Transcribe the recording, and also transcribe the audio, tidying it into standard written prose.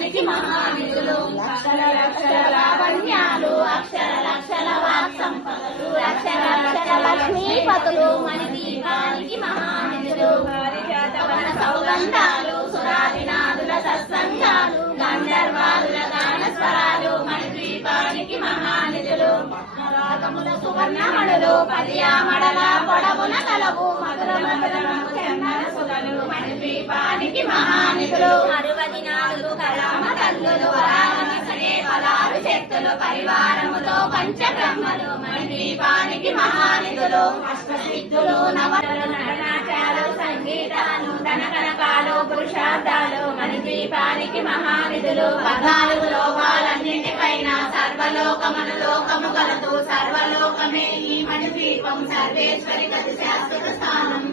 ద్వీపానికి మహానిధులు లక్షల లక్షల లావణ్యాలు అక్షర లక్షల వాక్ సంపదలు లక్షల లక్షల లక్ష్మీపతులు మణిద్వీపానికి మహానిధులు వన సౌగంధాలు సురాదినాదుల సత్సంగాలు గంధర్వాదుల గానస్వరాలు మణిద్వీపానికి మహానిధులు రాగముల సువర్ణమణులు పదియామడల పొడవున కలవు మధుర మధురము చందన సుధలు మణిద్వీపానికి మహానిధులు 64 కళామ తల్లులు వరాలనసనే ఫలాలు చెట్టులు పరివారముతో పంచబ్రహ్మలు మణిద్వీపానికి మహానిధులు అష్టసిద్ధులు నవరలు నటనాచాలు సంగీతాలు ధనకనకాలు పురుషార్థాలు మణిద్వీపానికి మహానిధులు 14 లోకాలన్నింటిపైన సర్వలోకమును లోకము కలదు సర్వలోకమే ఈ మణిద్వీపం సర్వేశ్వరి గతి శాశ్వత స్థానం